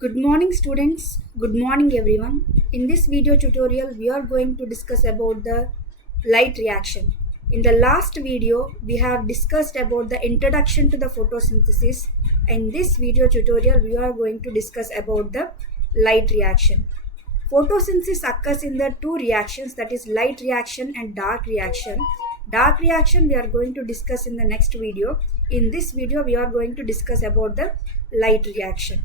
Good morning students, good morning everyone. In this video tutorial we are going to discuss about the light reaction. In the last video we have discussed about the introduction to the photosynthesis. In this video tutorial we are going to discuss about the light reaction. Photosynthesis occurs in the two reactions, that is light reaction and dark reaction. Dark reaction we are going to discuss in the next video. In this video we are going to discuss about the light reaction.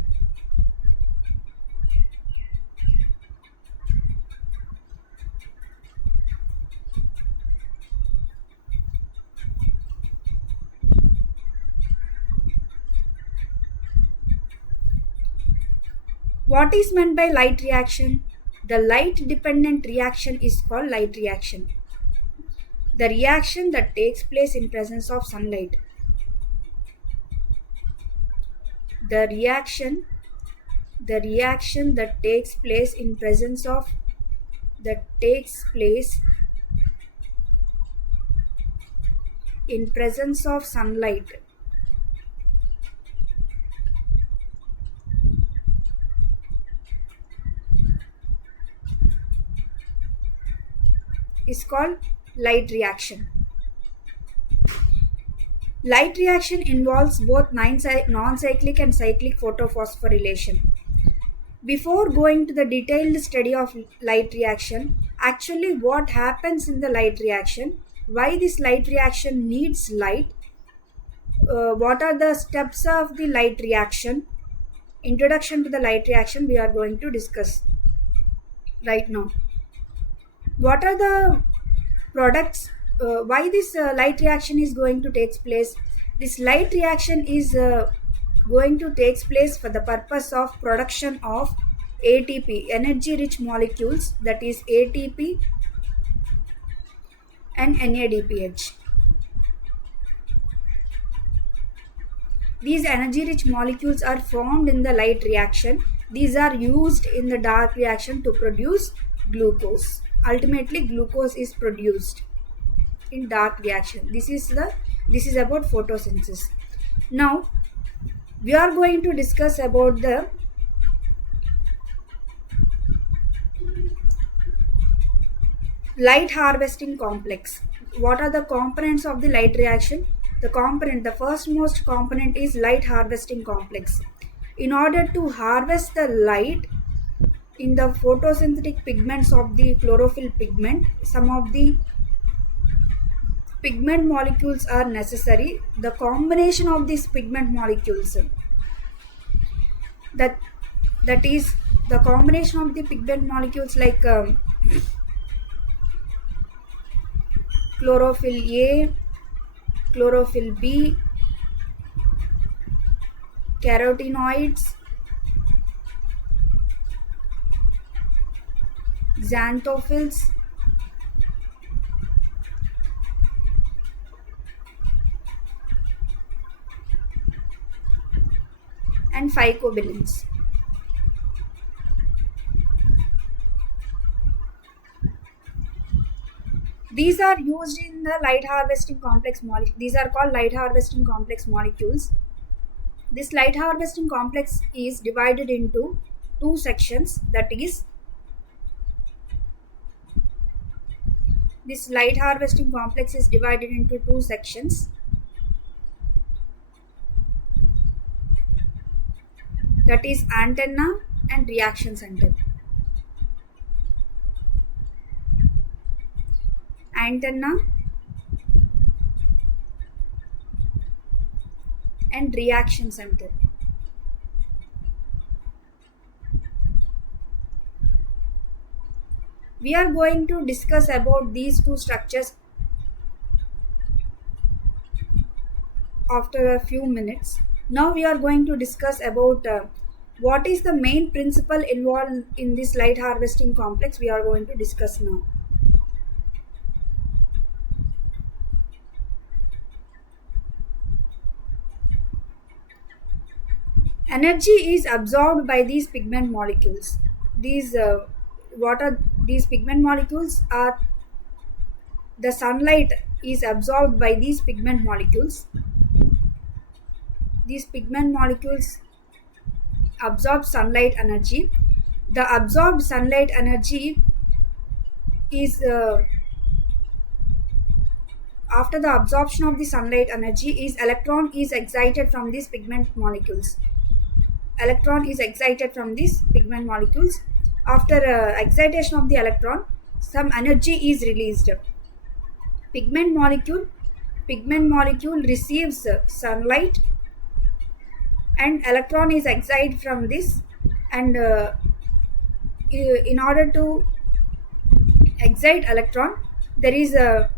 What is meant by light reaction? The light dependent reaction is called light reaction. The reaction that takes place in presence of sunlight. The reaction that takes place in presence of sunlight is called light reaction. Light reaction involves both non-cyclic and cyclic photophosphorylation. Before going to the detailed study of light reaction, actually what happens in the light reaction, why this light reaction needs light, what are the steps of the light reaction, introduction to the light reaction we are going to discuss right now. What are the products, why this light reaction is going to take place? This light reaction is going to take place for the purpose of production of ATP, energy rich molecules, that is ATP and NADPH. These energy rich molecules are formed in the light reaction. These are used in the dark reaction to produce glucose. Ultimately glucose is produced in dark reaction. This is about photosynthesis. Now we are going to discuss about the light harvesting complex. What are the components of the light reaction? The first most component is light harvesting complex. In order to harvest the light in the photosynthetic pigments of the chlorophyll pigment, some of the pigment molecules are necessary. The combination of these pigment molecules, that is the combination of the pigment molecules like chlorophyll A, chlorophyll B, carotenoids, xanthophylls, and phycobilins. These are used in the light harvesting complex molecules. These are called light harvesting complex molecules. This light harvesting complex is divided into two sections, that is this light harvesting complex is divided into two sections, that is antenna and reaction center. Antenna and reaction center. We are going to discuss about these two structures after a few minutes. Now we are going to discuss about what is the main principle involved in this light harvesting complex. We are going to discuss now. Energy is absorbed by these pigment molecules. What are these pigment molecules? Are the sunlight is absorbed by these pigment molecules. These pigment molecules absorbed sunlight energy. The absorbed sunlight energy is after the absorption of the sunlight energy is electron is excited from these pigment molecules. Electron is excited from these pigment molecules. After excitation of the electron, some energy is released. Pigment molecule pigment molecule receives sunlight and electron is excited from this, and in order to excite electron, there is a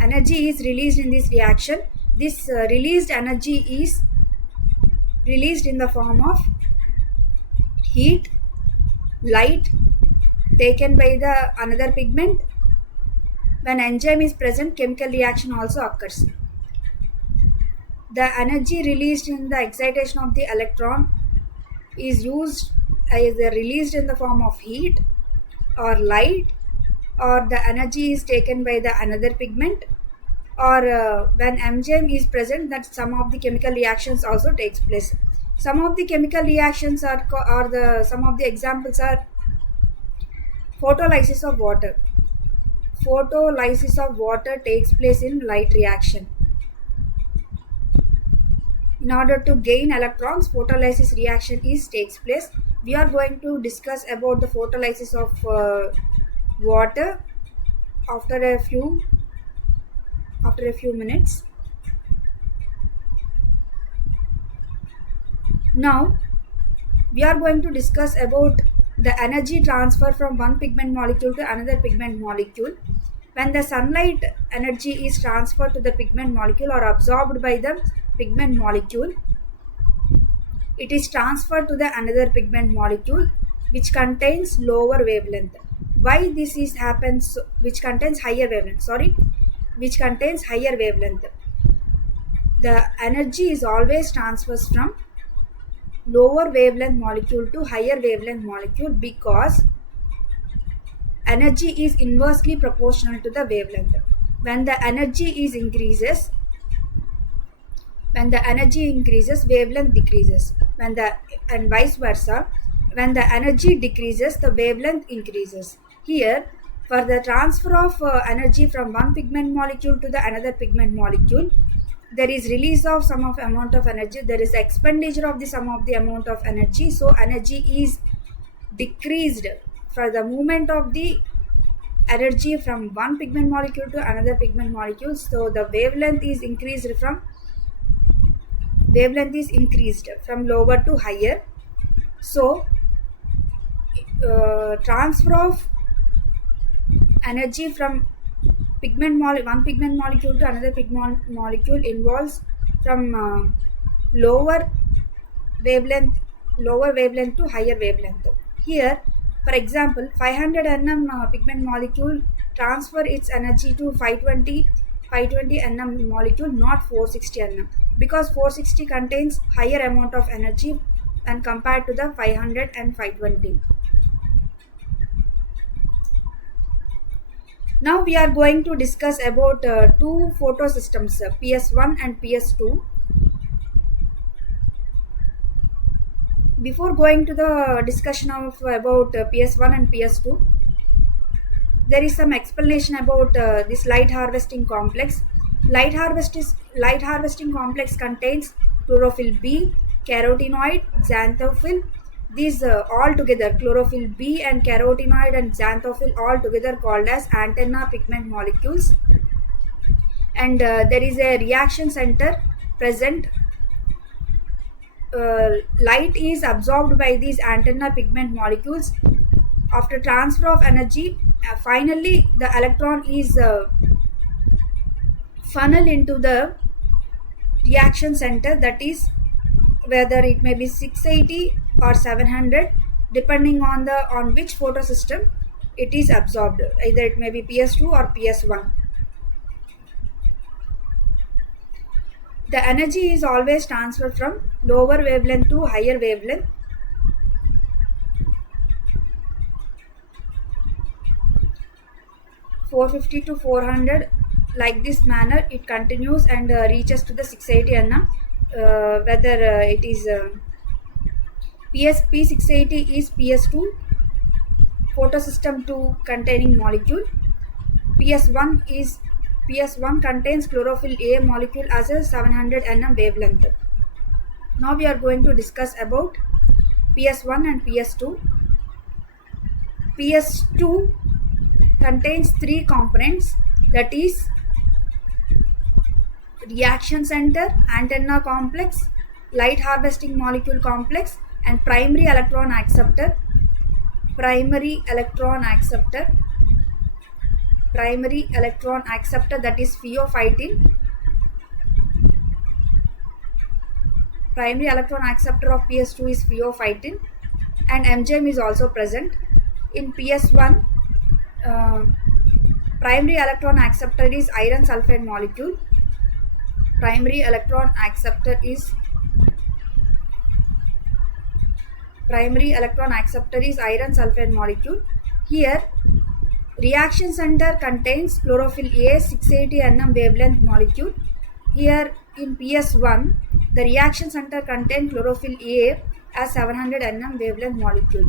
energy is released in this reaction. This released energy is released in the form of heat, light taken by the another pigment. When enzyme is present, chemical reaction also occurs. The energy released in the excitation of the electron is used either released in the form of heat or light, or the energy is taken by the another pigment, or when enzyme is present, that some of the chemical reactions also takes place. Some of the chemical reactions are the some of the examples are photolysis of water. Photolysis of water takes place in light reaction. In order to gain electrons, photolysis reaction takes place. We are going to discuss about the photolysis of water after a few minutes. Now we are going to discuss about the energy transfer from one pigment molecule to another pigment molecule. When the sunlight energy is transferred to the pigment molecule or absorbed by the pigment molecule, it is transferred to the another pigment molecule which contains lower wavelength. Why this is happens? Which contains higher wavelength. Which contains higher wavelength. The energy is always transfers from lower wavelength molecule to higher wavelength molecule because energy is inversely proportional to the wavelength. When the energy increases, wavelength decreases. And vice versa, when the energy decreases, the wavelength increases. Here, for the transfer of energy from one pigment molecule to the another pigment molecule, there is release of some of amount of energy, there is expenditure of the sum of the amount of energy, so energy is decreased for the movement of the energy from one pigment molecule to another pigment molecule. So the wavelength is increased from lower to higher. So transfer of energy from one pigment molecule to another pigment molecule involves from lower wavelength to higher wavelength. Here, for example, 500 nm pigment molecule transfer its energy to 520 nm molecule, not 460 nm, because 460 contains higher amount of energy and compared to the 500 and 520. Now we are going to discuss about two photosystems, PS1 and PS2. Before going to the discussion of about PS1 and PS2, there is some explanation about this light harvesting complex. Light harvesting complex contains chlorophyll B, carotenoid, xanthophyll. These all together, chlorophyll B and carotenoid and xanthophyll all together called as antenna pigment molecules. And there is a reaction center present. Light is absorbed by these antenna pigment molecules. After transfer of energy, finally the electron is funneled into the reaction center, that is whether it may be 680 or 700 depending on which photosystem it is absorbed, either it may be PS2 or PS1. The energy is always transferred from lower wavelength to higher wavelength. (450 to 400), like this manner it continues and reaches to the 680 nm, whether it is P680 is PS2 photosystem 2 containing molecule. PS1 contains chlorophyll A molecule as a 700 nm wavelength. Now we are going to discuss about PS1 and PS2. PS2 contains three components, that is reaction center, antenna complex, light harvesting molecule complex, and primary electron acceptor, that is pheophytin. Primary electron acceptor of PS2 is pheophytin, and MGM is also present. In PS1, primary electron acceptor is iron sulfide molecule. Primary electron acceptor is iron sulfide molecule. Here, reaction center contains chlorophyll A 680 nm wavelength molecule. Here in PS1, the reaction center contains chlorophyll A as 700 nm wavelength molecule.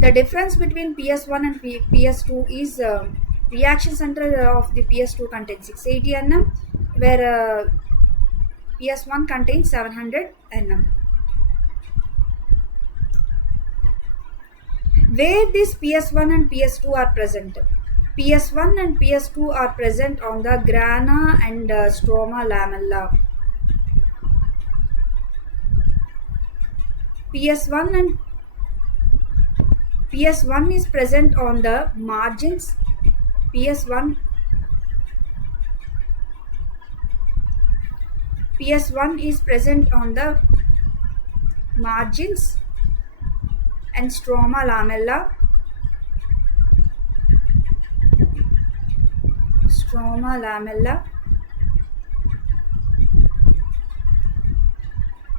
The difference between PS1 and PS2 is reaction center of the PS2 contains 680 nm, where PS1 contains 700 nm. Where this PS1 and PS2 are present? PS1 and PS2 are present on the grana and stroma lamella. PS1 is present on the margins. PS1 is present on the margins and stroma lamella.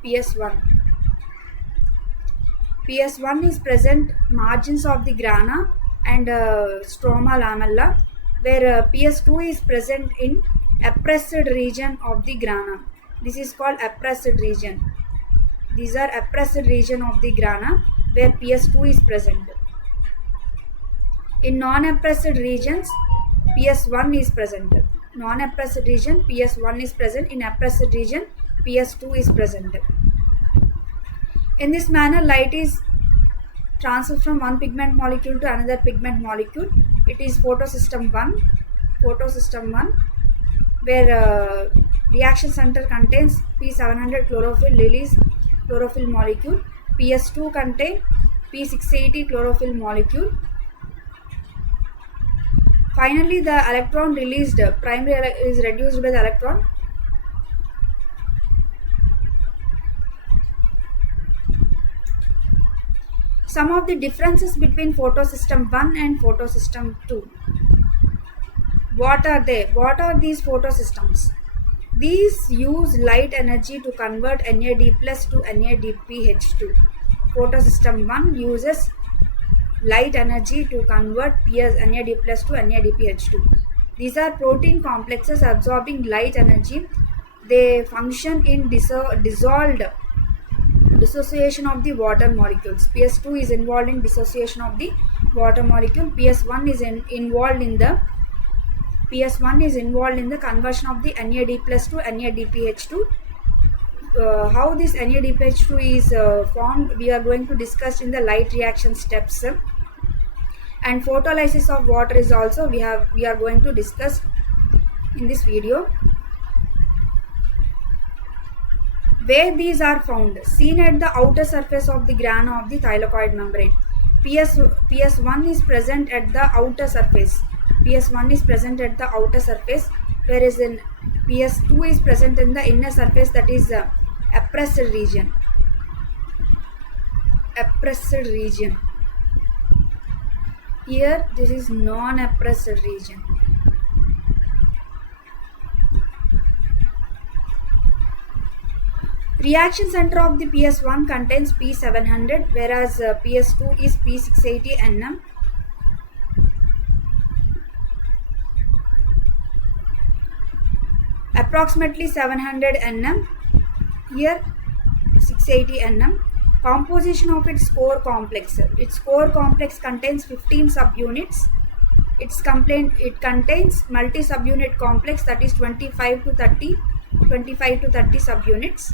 PS1 is present margins of the grana and stroma lamella, where PS2 is present in appressed region of the grana. This is called appressed region. These are appressed region of the grana where PS2 is present. In non-appressed regions, PS1 is present. Non-appressed region, PS1 is present. In appressed region, PS2 is present. In this manner, light is transferred from one pigment molecule to another pigment molecule. It is photosystem 1, where reaction center contains P700 chlorophyll release chlorophyll molecule. PS2 contain P680 chlorophyll molecule. Finally, the electron released primary is reduced by the electron. Some of the differences between photosystem 1 and photosystem 2. What are they? What are these photosystems? These use light energy to convert NAD plus to NADPH2. Photosystem 1 uses light energy to convert NAD plus to NADPH2. These are protein complexes absorbing light energy. They function in dissociation of the water molecules. PS2 is involved in dissociation of the water molecule. PS1 is involved in the conversion of the NAD plus to NADPH2. How this NADPH2 is formed, we are going to discuss in the light reaction steps. And photolysis of water is also we are going to discuss in this video. Where these are found? Seen at the outer surface of the grana of the thylakoid membrane. PS1 is present at the outer surface. Whereas in PS2 is present in the inner surface, that is appressed region. Here this is non-appressed region. Reaction center of the PS1 contains P700, whereas PS2 is P680 Nm. Approximately 700 Nm. Here 680 nm. Composition of its core complex. Its core complex contains 15 subunits. It contains multi-subunit complex, that is 25 to 30 subunits.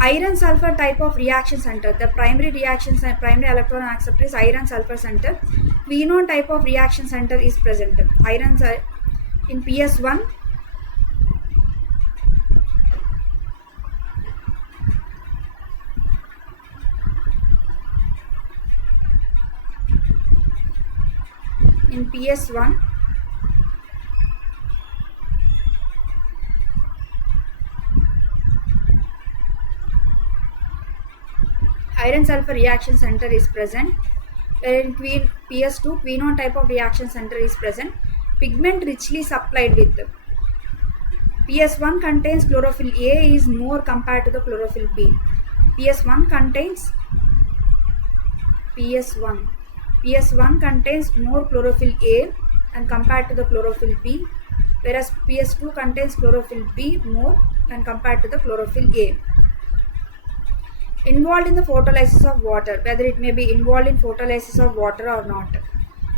Iron sulfur type of reaction center. The primary electron acceptor is iron sulfur center. Quinone type of reaction center is present. Iron in PS1. In PS1, iron sulfur reaction center is present. In PS2, quinone type of reaction center is present. Pigment richly supplied with. PS1 contains chlorophyll A is more compared to the chlorophyll B. PS1 contains more chlorophyll A and compared to the chlorophyll B, whereas PS2 contains chlorophyll B more when compared to the chlorophyll A. Involved in the photolysis of water, whether it may be involved in photolysis of water or not.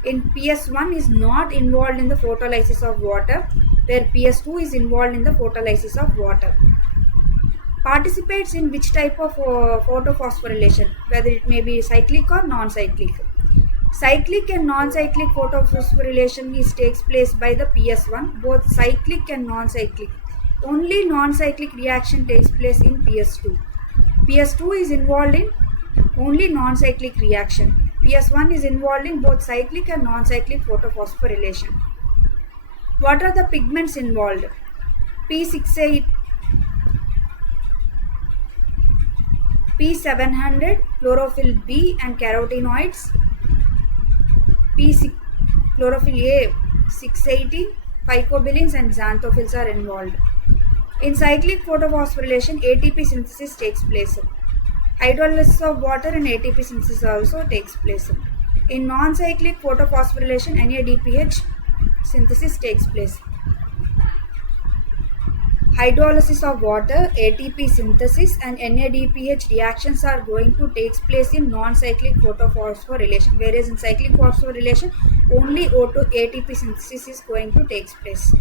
In PS1 is not involved in the photolysis of water, where PS2 is involved in the photolysis of water. Participates in which type of photophosphorylation, whether it may be cyclic or non-cyclic. Cyclic and non-cyclic photophosphorylation takes place by the PS1, both cyclic and non-cyclic. Only non-cyclic reaction takes place in PS2. PS2 is involved in only non-cyclic reaction. PS1 is involved in both cyclic and non-cyclic photophosphorylation. What are the pigments involved? P700, chlorophyll B and carotenoids. Chlorophyll A, 680, phycobilins and xanthophylls are involved. In cyclic photophosphorylation, ATP synthesis takes place. Hydrolysis of water and ATP synthesis also takes place. In non-cyclic photophosphorylation, NADPH synthesis takes place. Hydrolysis of water, ATP synthesis and NADPH reactions are going to take place in non-cyclic photophosphorylation, whereas in cyclic phosphorylation only O2 ATP synthesis is going to take place.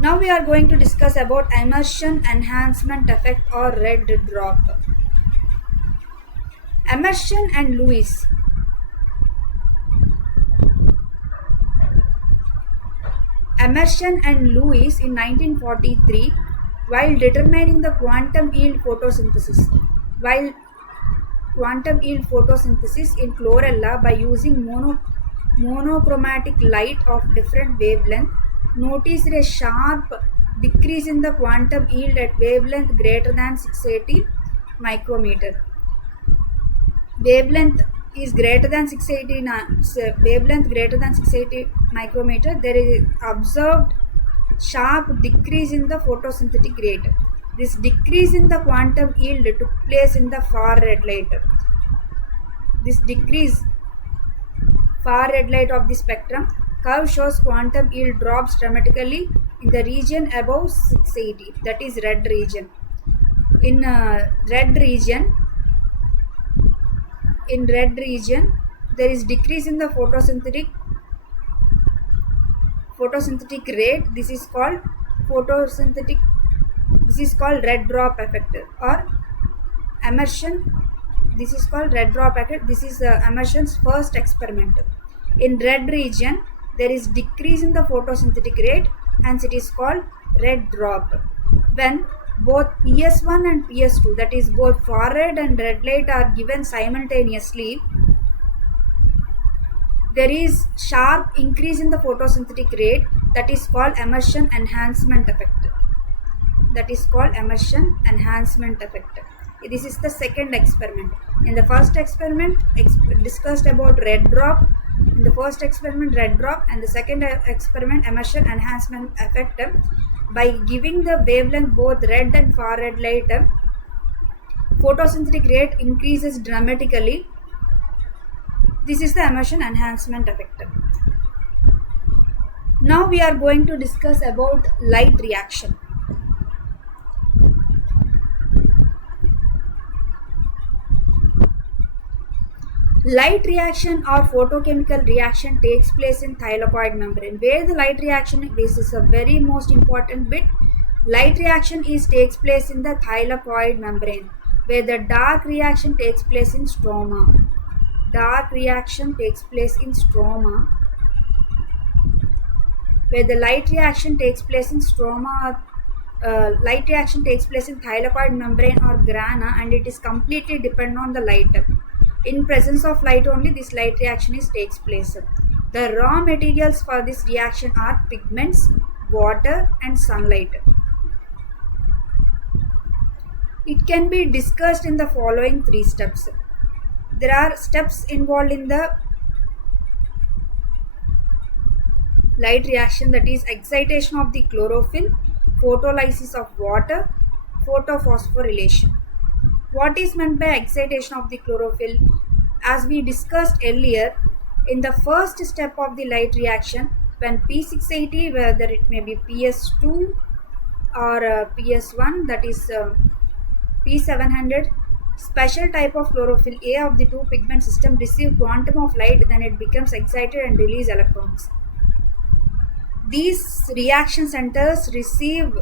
Now we are going to discuss about immersion enhancement effect or red drop. Emerson and Lewis. Emerson and Lewis in 1943, while determining the quantum yield photosynthesis in chlorella by using monochromatic light of different wavelength, noticed a sharp decrease in the quantum yield at wavelength greater than 680 micrometer. Wavelength is greater than 680 micrometer. There is observed sharp decrease in the photosynthetic rate. This decrease in the quantum yield took place in the far red light. This decrease far red light of the spectrum curve shows quantum yield drops dramatically in the region above 680, that is red region. In red region there is decrease in the photosynthetic rate. This is called red drop effect or immersion. This is called red drop effect. This is Emerson's first experiment. In red region there is decrease in the photosynthetic rate and it is called red drop. When both PS1 and PS2, that is both far red and red light, are given simultaneously, there is sharp increase in the photosynthetic rate, that is called immersion enhancement effect. This is the second experiment. In the first experiment discussed about red drop. In the first experiment red drop, and the second experiment immersion enhancement effect. By giving the wavelength both red and far red light, photosynthetic rate increases dramatically. This is the immersion enhancement effect. Now we are going to discuss about light reaction. Light reaction or photochemical reaction takes place in thylakoid membrane. Where the light reaction, this is a very most important bit. Light reaction takes place in the thylakoid membrane, where the dark reaction takes place in stroma. Dark reaction takes place in stroma, where the light reaction takes place in stroma. Light reaction takes place in thylakoid membrane or grana, and it is completely dependent on the light. In presence of light only, this light reaction takes place. The raw materials for this reaction are pigments, water, and sunlight. It can be discussed in the following three steps. There are steps involved in the light reaction, that is excitation of the chlorophyll, photolysis of water, photophosphorylation. What is meant by excitation of the chlorophyll? As we discussed earlier, in the first step of the light reaction, when P680, whether it may be PS2 or PS1, that is P700, special type of chlorophyll A of the two pigment system receive quantum of light, then it becomes excited and release electrons. These reaction centers receive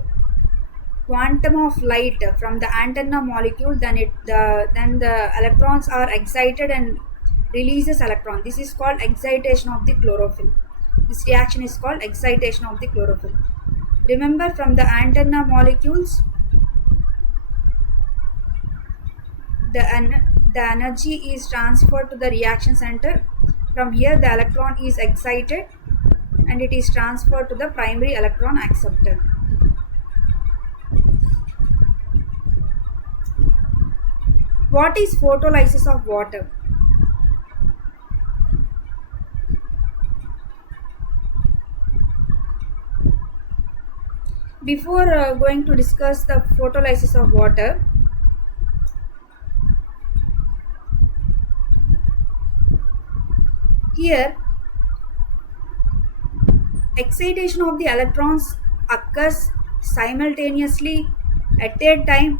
quantum of light from the antenna molecule, then the electrons are excited and releases electron. This is called excitation of the chlorophyll. This reaction is called excitation of the chlorophyll. Remember, from the antenna molecules, the energy is transferred to the reaction center. From here the electron is excited and it is transferred to the primary electron acceptor. What is photolysis of water? Before going to discuss the photolysis of water, here excitation of the electrons occurs simultaneously at a time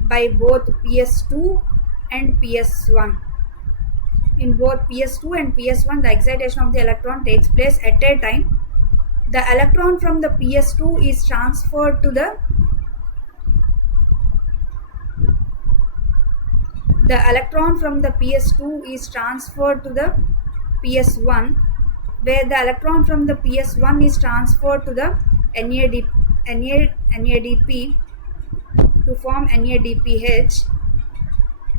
by both PS2 and PS1. In both PS2 and PS1, the excitation of the electron takes place at a time. The electron from the PS2 is transferred to the electron from the PS2 is transferred to the PS1, where the electron from the PS1 is transferred to the NADP to form NADPH.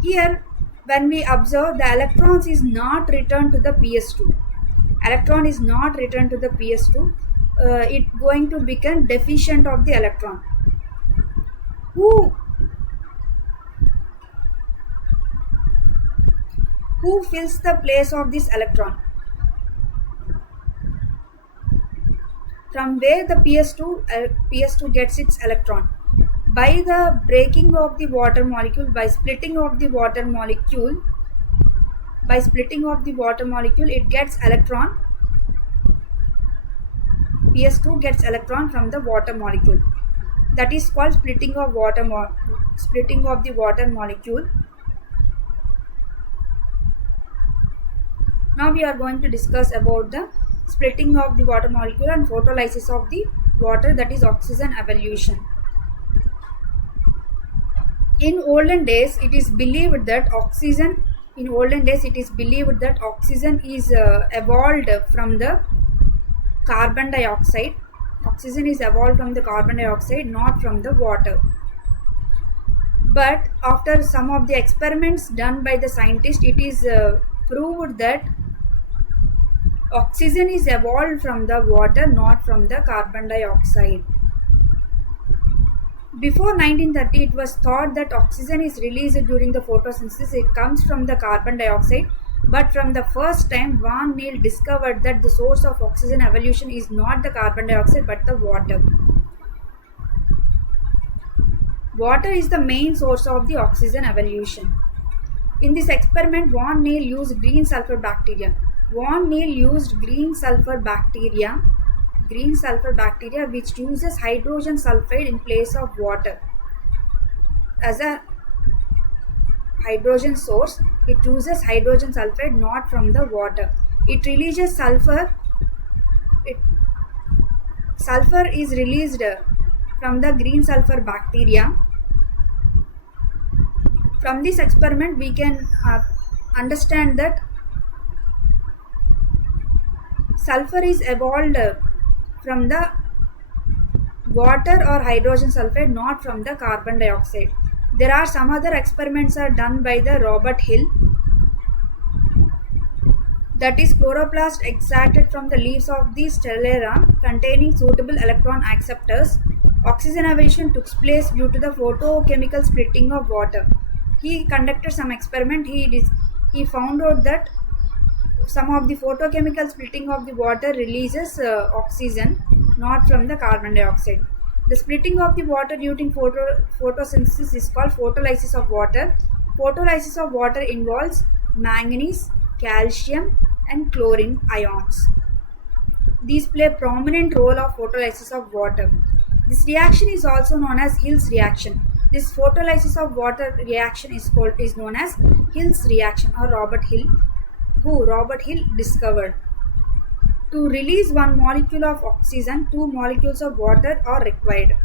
Here, when we observe, the electrons is not returned to the PS2. Electron is not returned to the PS2. It going to become deficient of the electron. Who fills the place of this electron? From where the PS2 gets its electron? By the breaking of the water molecule, by splitting of the water molecule, it gets electron. PS2 gets electron from the water molecule. That is called splitting of the water molecule. Now we are going to discuss about the splitting of the water molecule and photolysis of the water, that is oxygen evolution. In olden days, it is believed that oxygen is evolved from the carbon dioxide. Oxygen is evolved from the carbon dioxide, not from the water. But after some of the experiments done by the scientists, it is proved that oxygen is evolved from the water, not from the carbon dioxide. Before 1930, it was thought that oxygen is released during the photosynthesis. It comes from the carbon dioxide. But from the first time, Van Neet discovered that the source of oxygen evolution is not the carbon dioxide but the water. Water is the main source of the oxygen evolution. In this experiment, Van Neet used green sulfur bacteria. green sulfur bacteria which uses hydrogen sulfide in place of water as a hydrogen source. It uses hydrogen sulfide not from the water. It releases sulfur. It, sulfur is released from the green sulfur bacteria. From this experiment we can understand that sulfur is evolved from the water or hydrogen sulfide, not from the carbon dioxide. There are some other experiments are done by the Robert Hill, that is chloroplast extracted from the leaves of the stellera containing suitable electron acceptors. Oxygenation took place due to the photochemical splitting of water. He conducted some experiment. He found out that some of the photochemical splitting of the water releases oxygen, not from the carbon dioxide. The splitting of the water during photosynthesis is called photolysis of water. Photolysis of water involves manganese, calcium, and chlorine ions. These play a prominent role of photolysis of water. This reaction is also known as Hill's reaction. This photolysis of water reaction is known as Hill's reaction, or Robert Hill discovered. To release one molecule of oxygen, two molecules of water are required.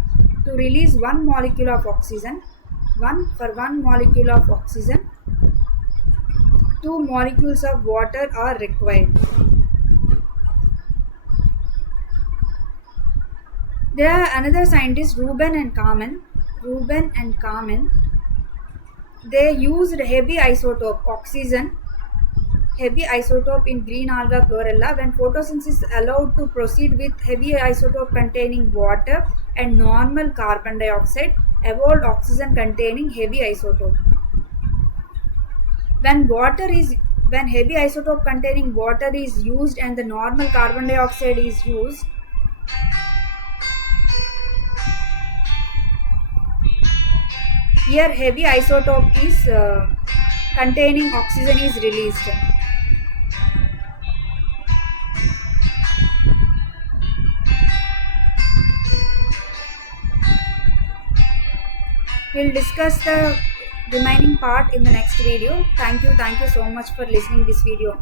To release one molecule of oxygen, one molecule of oxygen, two molecules of water are required. There are another scientists, Rubin and Kamen. They used heavy isotope oxygen, heavy isotope in green alga chlorella. When photosynthesis allowed to proceed with heavy isotope containing water and normal carbon dioxide, evolved oxygen containing heavy isotope. When heavy isotope containing water is used and the normal carbon dioxide is used, here heavy isotope is containing oxygen is released. We'll discuss the remaining part in the next video. Thank you so much for listening this video.